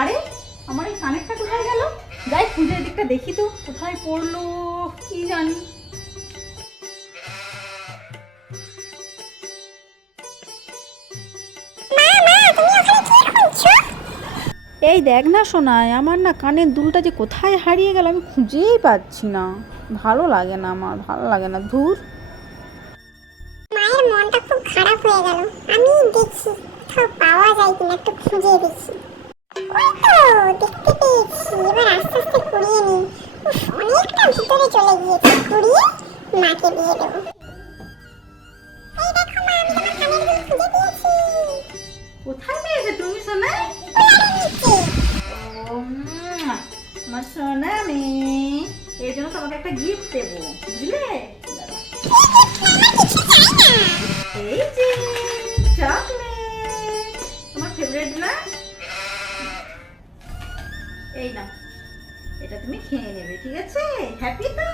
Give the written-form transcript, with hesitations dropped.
আরে আমার এই কানেরটা কোথায় গেল? যাই খুঁজে এদিকটা দেখি তো কোথায় পড়লো, কি জানি। এই দেখ না সোনাই, আমার না কানের দুলটা যে কোথায় হারিয়ে গেল আমি খুঁজেই পাচ্ছি না। ভালো লাগে না, আমার ভালো লাগে না, ধুর। মায়ের মনটা খুব খারাপ হয়ে গেল। আমি দেখি কোথাও পাওয়া যায় কিনা, একটু খুঁজে দেখি। ওই তো দেখতে পেয়েছি, এবার আস্তে আস্তে কুড়িয়ে নিই। উফ, অনেকটা ভিতরে চলে গিয়েছে, কুড়িয়ে মাকে দিয়ে দেবো। এই দেখো মা, আমি তোমার কানের দুল খুঁজে পেয়েছি। কোথায় পেয়েছো তুমি সোনাই? কুলারের নিচে। ও আমার সোনা মেয়ে, এর জন্য তোমাকে একটা গিফট দেবো, বুঝলে? দাঁড়াও। কিছু চাই না। এই যে চকলেট, তোমার ফেভারিট না? এই না, এটা তুমি খেয়ে নেবে, ঠিক আছে? হ্যাপি তো?